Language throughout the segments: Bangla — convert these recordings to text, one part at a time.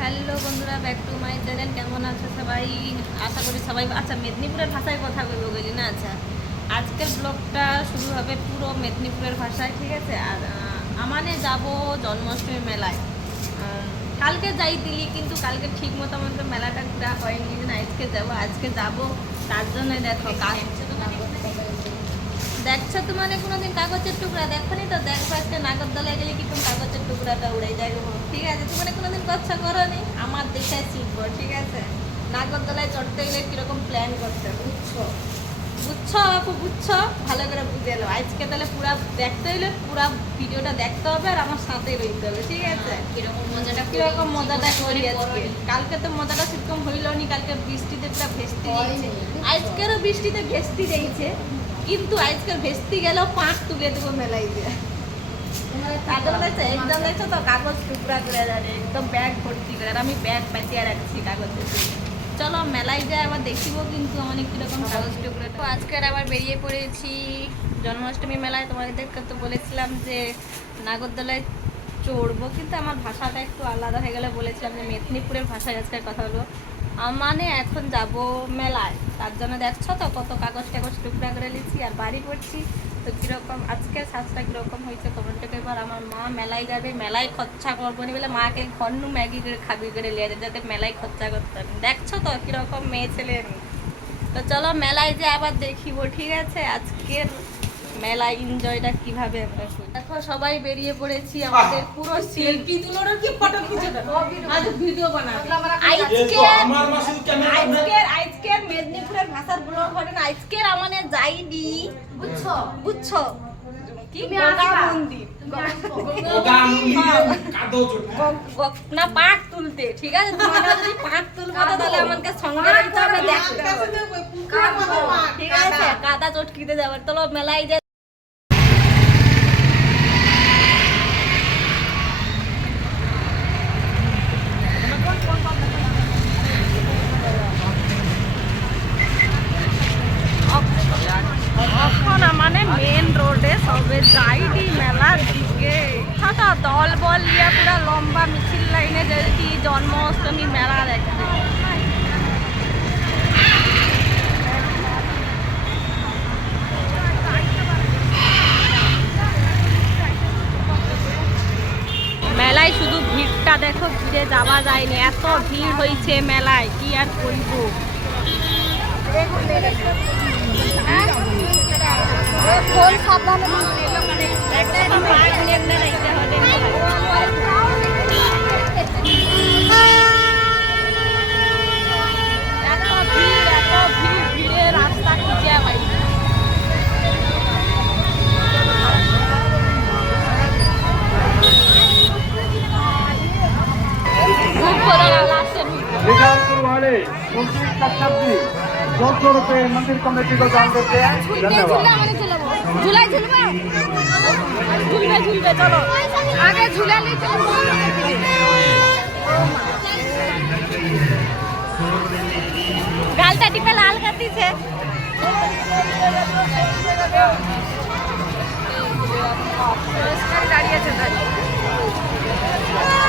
হ্যালো বন্ধুরা ব্যাক টু মাই চ্যানেল কেমন আছে সবাই? আশা করি সবাই আচ্ছা মেদিনীপুরের ভাষায় কথা বলব বলি না আচ্ছা। আজকের ব্লগটা শুরু হবে পুরো মেদিনীপুরের ভাষায়, ঠিক আছে? আর আমানে যাব জন্মাষ্টমী মেলায়। কালকে যাই দিলি, কিন্তু কালকে ঠিক মতো আমাদের মেলাটা ঘোরা হয়নি। আজকে যাব আজকে যাব। তার জন্য দেখো কাজ দেখছ তোমার কোনোদিন কাগজের টুকরা? দেখনি তো? দেখো আজকে নাগরদোলায় গেলে কি তুমি কাগজের টুকরাটা উড়ে যায়? ঠিক আছে তুমি কোনোদিন কচ্ছা করনি? আমার দেখে শিখব ঠিক আছে? নাগরদোলায় চড়তে গেলে কীরকম প্ল্যান করতে বুঝছ? বুঝছ আপু বুঝছ? ভালো করে বুঝে এলো আজকে তাহলে পুরা দেখতে হলে পুরা ভিডিওটা দেখতে হবে আর আমার সাথেই রইতে হবে ঠিক আছে? কীরকম মজাটা কীরকম মজাটা করি আজকে? কালকে তো মজাটা সেরকম হইল নি কালকে বৃষ্টিতে পুরো ভেস্তি দিয়েছে। আজকেরও বৃষ্টিতে ভেস্তি দিয়েছে। কিন্তু আজকে ভেস্তি গেলেও পাঁচ তুলে দেবো মেলাই দিয়ে কাগজ একদম দেখছ তো কাগজ টুকরা করে যাবে একদম ব্যাগ ভর্তি করে আমি ব্যাগ রাখছি দিয়ে। চলো মেলায় যায় আবার দেখিব কিন্তু অনেক কীরকম কাগজ টুকরা। তো আজকের আবার বেরিয়ে পড়েছি জন্মাষ্টমী মেলায়। তোমাদেরকে তো বলেছিলাম যে নাগরদোলায় চড়বো কিন্তু আমার ভাষাটা একটু আলাদা হয়ে গেলে বলেছিলাম যে মেদিনীপুরের ভাষায় আজকে কথা বলব। মানে এখন যাব মেলায়। তার জন্য দেখছ তো কত কাগজ টাগজ টুকরা করে নিচ্ছি আর বাড়ি করছি। তো কীরকম আজকের সাজটা কীরকম হয়েছে কমেন্টে এবার আমার মা মেলায় যাবে, মেলায় খরচা করব নি বলে মাকে ঘন্নু ম্যাগি করে খাবি করে লিয়ে যাবে যাতে মেলায় খরচা করতে পারি। দেখছ তো কীরকম মেয়ে ছেলে তো চলো মেলায় যে আবার দেখিব, ঠিক আছে? আজকের মেলায় এনজয়টা কীভাবে আমরা করি? দেখো সবাই বেরিয়ে পড়েছি আমাদের পুরো সেলফি তুলোরও কি ফটো শিল্পী আজ ভিডিও বানাবে। আজকে আমার মাসির ক্যামেরা আজকের আজকের মেদিনীপুরের ভাষার ব্লগ হবে না। আজকের আমাদের যাইনি। বুঝছ? বুঝছ? কি গঙ্গা আসবা। মন্দির। গ- না পাক তুলতে ঠিক আছে? তোমরা যদি পাক তুলবো তো তাহলে আমাকে সঙ্গে রাখতে হবে দেখতে ঠিক আছে? কাদা। চটকিতে যাবার চলো মেলায় যে এখন মানে মেন রোডে সবে যাইনি মেলার দিকে হাঁটা দল বল নিয়ে পুরো লম্বা মিছিল লাইনে যেটি জন্মাষ্টমী মেলা দেখতে মেলায় শুধু ভিড়টা দেখো ভিড়ে যাওয়া যায়নি। এত ভিড় হয়েছে মেলায় কি আর করব? ফোন এত उनतीस कश्यप जी दो सौ रुपये मंदिर कमेटी को दान देते हैं धन्यवाद ঝুলাই ঝুলবে ঝুলবে ঝুলবে চলো আগে ঝুলালি গালটা টিপে লাল করে দিছে দাঁড়িয়েছে দাঁড়িয়ে দেখো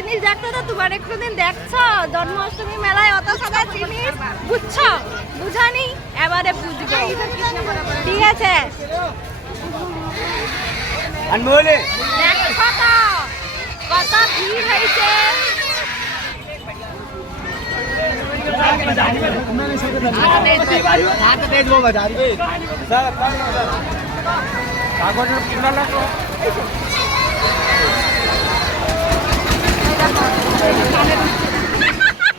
জিনিস দেখতো তো তোমার একটুদিন দেখছ? জন্মাষ্টমী মেলায় অত সাদা জিনিস বুঝছ? বুঝানি এবারে বুঝব। ঠিক আছে? আনমোলে কত কত ভিড় হয়েছে। কাগজের পুরা লাগল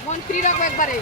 মন্ত্রী রাখো একবারে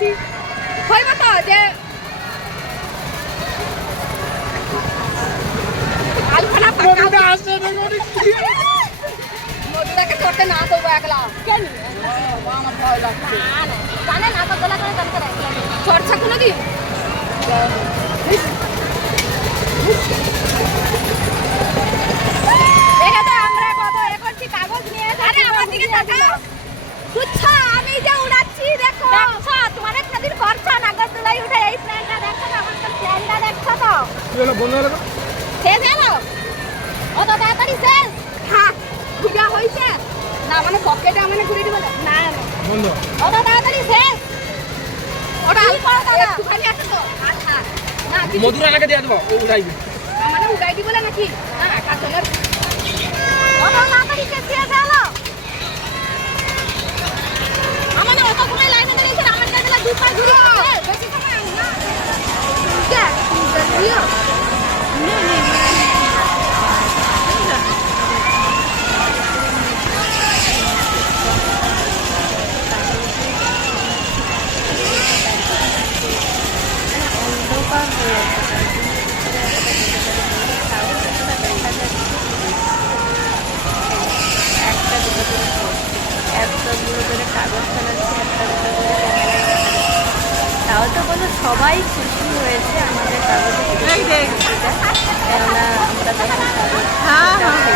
দেখছি হইব তো যে আলপনা পাকা। আসে মধুটাকে করতে না দেবো একলা। কেন আমার ভয় লাগছে। জানে না কতলা করে কানকে রাখলাম চর্চা কোনো দিন আমরা কত এখন কি কাগজ নিয়ে আরে আমার দিকে তাকাও। তুচ্ছ আমি যে উড়া উড়াচ্ছি দেখো। দেখছ তোমার নদীর করছ নাগরদোলাই উঠে এই প্ল্যানটা দেখছ তো আমার তো প্ল্যানটা দেখছ তো। শেষ গেল অত তাড়াতাড়ি শেষ। হ্যাঁ পূজা হয়েছে না মানে পকেটে মানে ঘুরে দিবে না না না। অত তাড়াতাড়ি শেষ। ওটা কি করো দাদা? একটুখানি আছে তো। আচ্ছা না মধুর আগে দিয়ে দেবো ও উড়াইবে মানে উড়াই দিব নাকি? না কাজলের অত তাড়াতাড়ি শেষ হয়ে ব্যবস্থা রয়েছে তাও তো বলো সবাই খুশি হয়েছে আমাদের কাগজে হ্যাঁ, হ্যাঁ।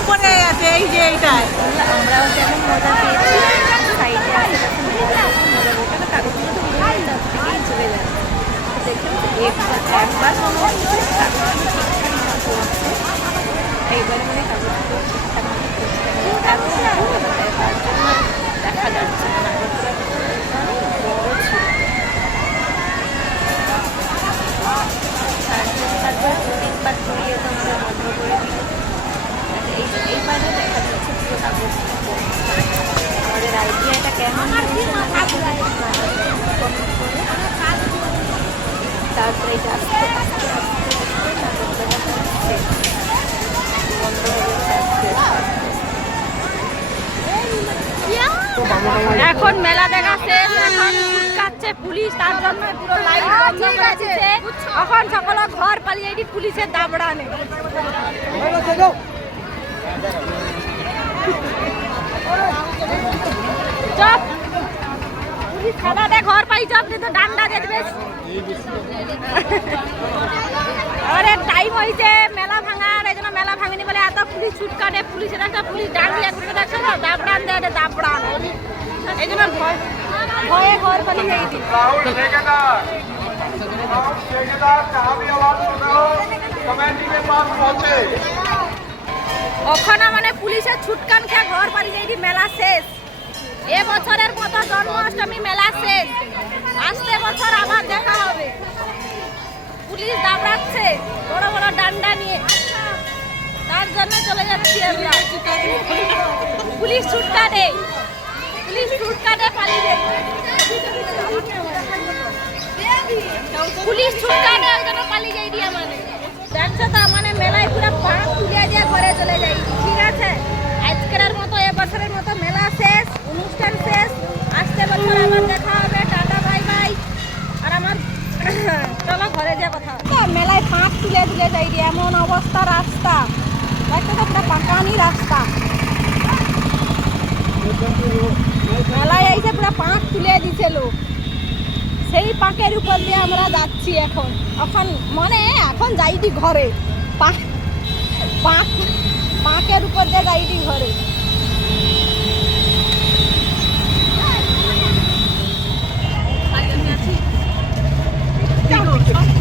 উপরে আছে এই যে এইটাই আমরাও যেমন সাইডে আশেপাশে মজা মজা ওটা একবার একবার এইবারে মানে দেখা যাচ্ছে তারপরে দু তিনবার ঘুরিয়ে তো আমরা বন্ধ করে দিল এই এইবারে দেখা যাচ্ছে পুরো কাগজ আমাদের আইডিয়াটা কেমন তারপরে আস্তে নাটকটা শেষ বন্ধ হয়ে যাচ্ছে আস্তে আস্তে। এখন মেলা দেখা শেষ এখন কাচ্ছে পুলিশ তার জন্য পুরো লাইট বন্ধ করে দিচ্ছে। এখন সকলে ঘর পালিয়ে এটি পুলিশের দাবড়া নেই চপ। সাদাতে ঘর পাইছো আপনি তো ডান্ডা দেখবে দেবেন। আরে টাইম হইছে মেলা ভাঙার এই জন্য মেলা ভাঙিনি বলে এত পুলিশ ছুটকাটে পুলিশের একটা পুলিশ ডান দিয়ে ঘুরে দেখছ না? দাবড়ান দেয় দাবড়ান। এই জন্য ভয় ভয়ে ঘর পালি হয়েছি ওখানে মানে পুলিশের ছুটকান খেয়ে ঘর পালি যাইছি মেলা শেষ। এ বছরের মতো জন্মাষ্টমী মেলা শেষ। আসতে বছর আবার দেখা হবে। পুলিশ দাবড়াচ্ছে বড় বড় ডান্ডা নিয়ে। তার জন্য চলে যাচ্ছি আমরা। পুলিশ ছুটকাটে। পুলিশ ছুটকাটে পালিয়ে। যাই পুলিশ ছুটকাটে ওই জন্য পালিয়ে যাই দিয়া মানে দেখছ তো মানে মেলায় পুরো পাক তুলে দিয়ে ঘরে চলে যাই। ঠিক আছে? আজকের মতো, এ বছরের মতো মেলা শেষ অনুষ্ঠান শেষ আসতে বছর আবার দেখা হবে টাটা বাই বাই আর আমার চলো ঘরে যা কথা মেলায় পাঁক তুলে তুলে যাই দিয়ে এমন অবস্থা রাস্তা পাকানি রাস্তা মেলায় এসে পুরো পাঁক তুলে দিছে লোক। সেই পাঁকের উপর দিয়ে আমরা যাচ্ছি এখন। এখন মানে এখন যাইটি ঘরে। পাঁক পাঁক পাঁকের উপর দিয়ে যাইটি ঘরে। মেলার